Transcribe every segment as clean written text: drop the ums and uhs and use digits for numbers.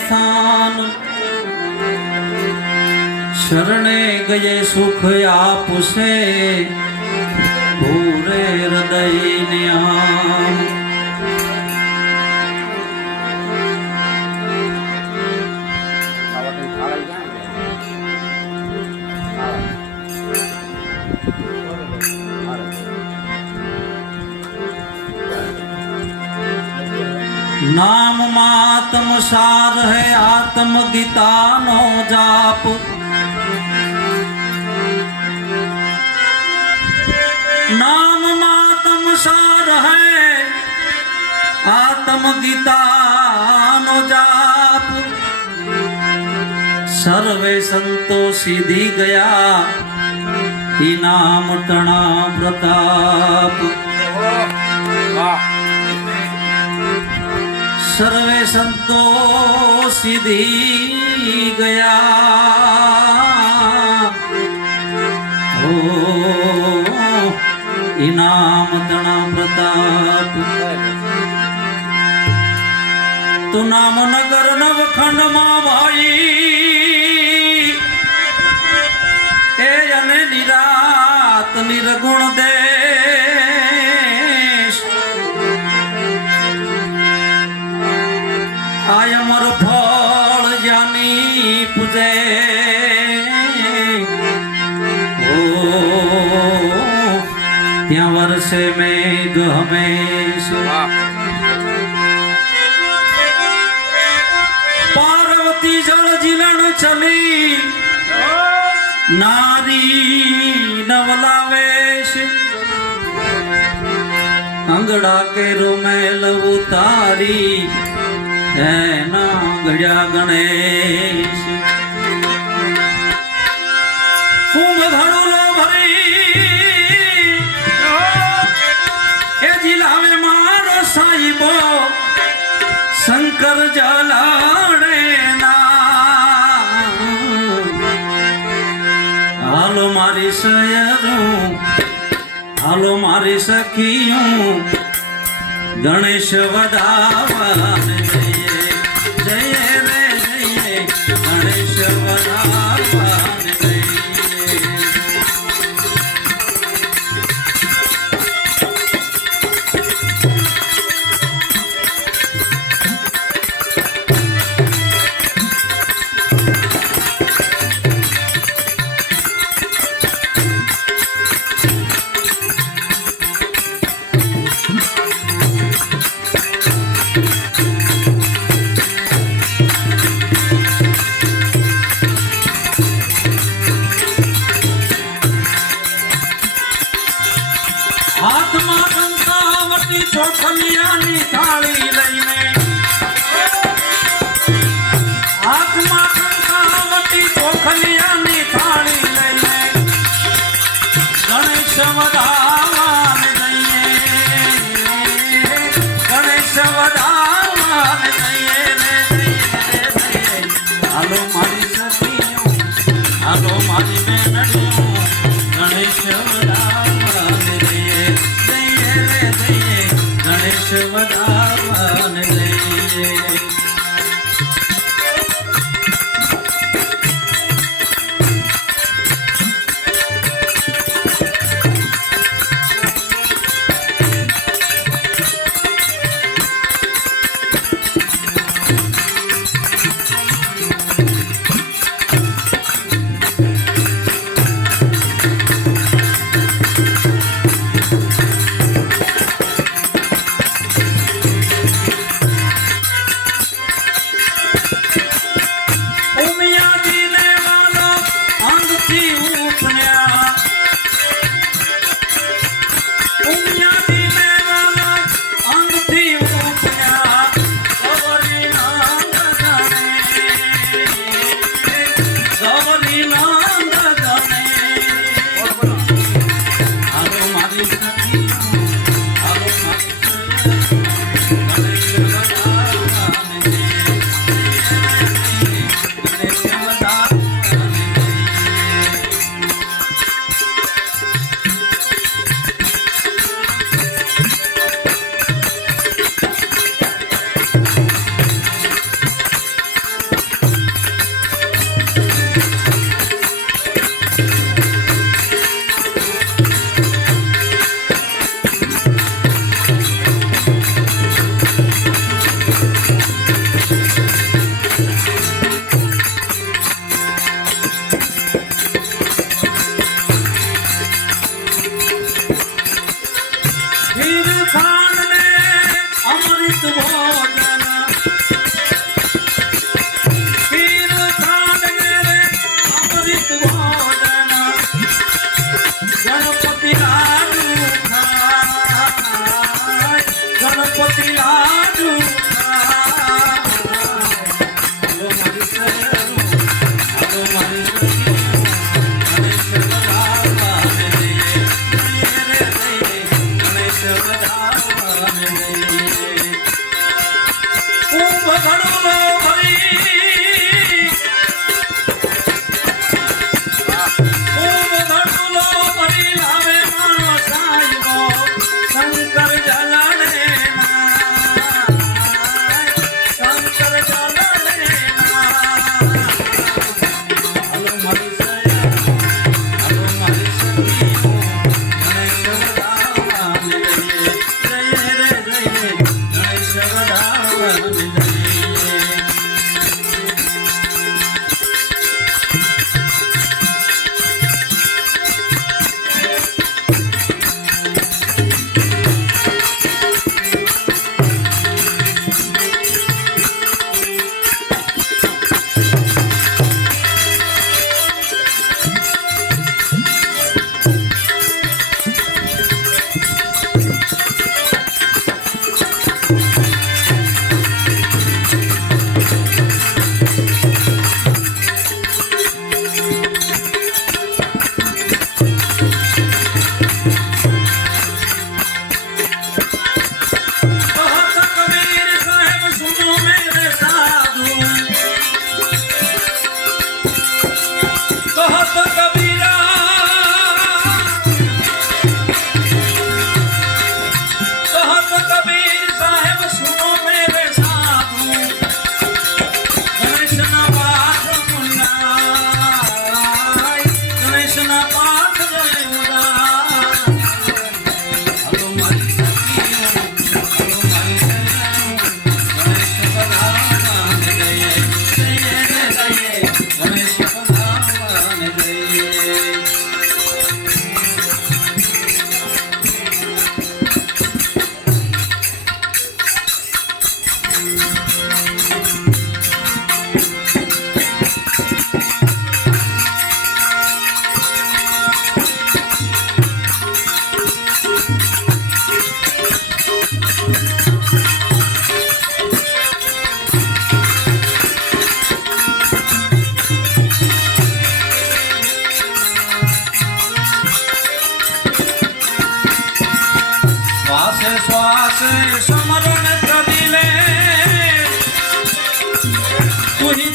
स्थान शरणे गए सुख आपसे पूरे हृदय ने आम नाम मातम सार है आत्म गीता नो जाप नाम मातम सार है आत्म गीता नो जाप सर्वे संतो सीधी गया इनाम टना प्रताप सर्वे संतो सीधी गया हो इनाम तणा प्रताप तो नाम नगर नवखंड मा भाई ए अने निरात निर्गुण देश आय अमर फल जानी पूजे ओ त्या वर्षे मेघ हमेशा पार्वती जल जिलन चली नारी नवलावेश अंगड़ा के रुमेल उतारी है ना गया गणेश कुंभ घड़ोलो भरी ए जिला में मारो साहिबो शंकर जलाड़े ना हालो मारी सयरू हालो मारी सखियों गणेश वदावाने जय रे जय गणेश वदावाने हाथमा कंकावती चोखलियानी थाली लईने हाथमा कंकावती चोखलियानी थाली लईने गणेश वदावान जइए गणेश वदावान जइए रे जइए हालो मारी सखियों हालो मारी बेनड़ियों गणेश वदावान गणेश वदावान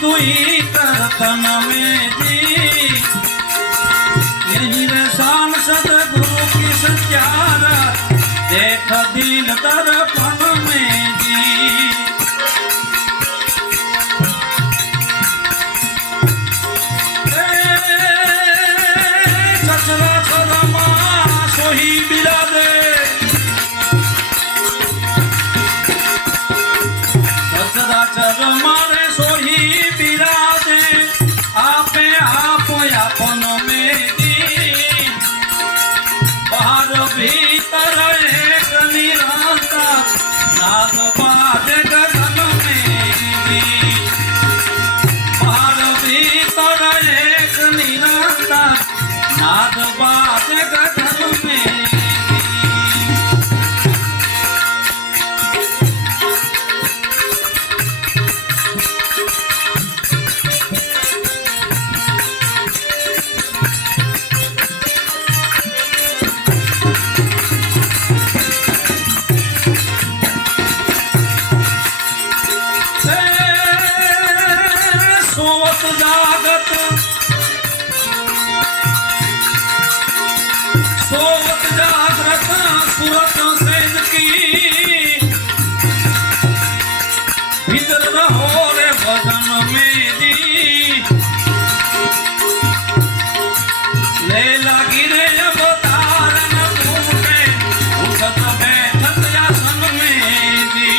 तुही करतन में जी यही रे शान सतगुरु की सत्यार देख दीन दर्पण में जी सचरा सरमा सोही बिरादे सचरा चरमा नाद बात गगन में सोवत जागत सोवत जागृत सूरत सेज की भीतर रहो रे भजन में जी ले लागी रे अवतार न टूटे उठत बैठत आसन में जी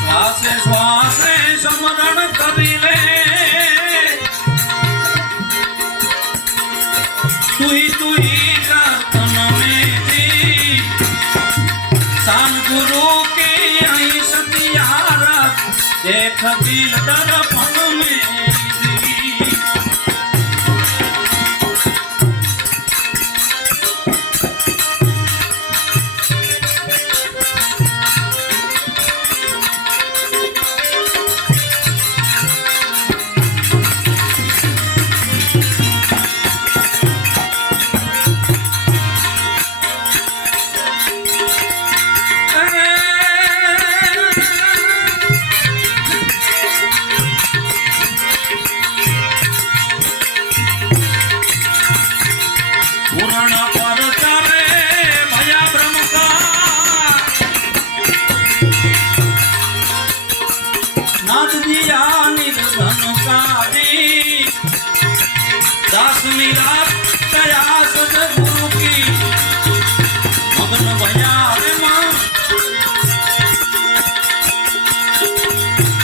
श्वास श्वास स्मरण करी ले तुही तुही करतन में जी शान गुरु के आई सतियारा देख दिल दर्पण में जी जी दास निराश दया सदगुरु की मगन भया रे मां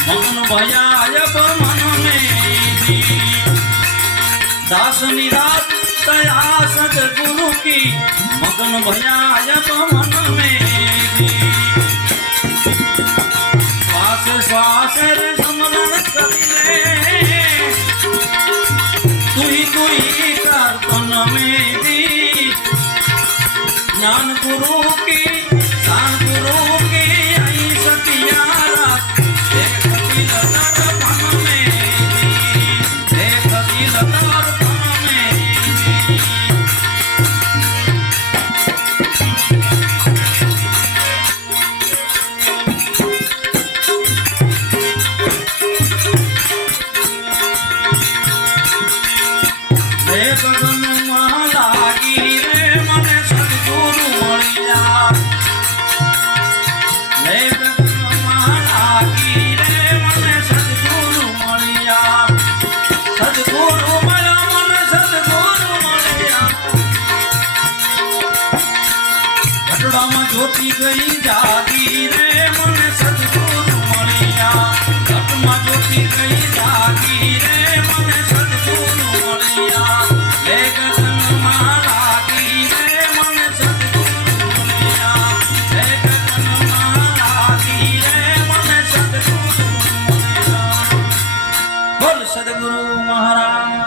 मगन भया अब मन में जी दास निराश दया सदगुरु की मगन भया अब मन में जी श्वास श्वास रे समरण करिले तुही कर तन में दी ज्ञान गुरु की शान गुरु की आई सतियारा देख दिल दर्पण में दी देख दिल दर्पण में दी ગગનમાં લાગી રે મને સદગુરુ મળ્યા રે ગગનમાં લાગી રે મને સદગુરુ મળ્યા સદગુરુ મળ્યા મને સદગુરુ મળ્યા ઘટડામાં જ્યોતિ ગઈ જાગી રે મને સદગુરુ મળ્યા ઘટમાં જ્યોતિ ગઈ જાગી રે મને સદગુરુ મળ્યા સદગુરુ મહારાજ।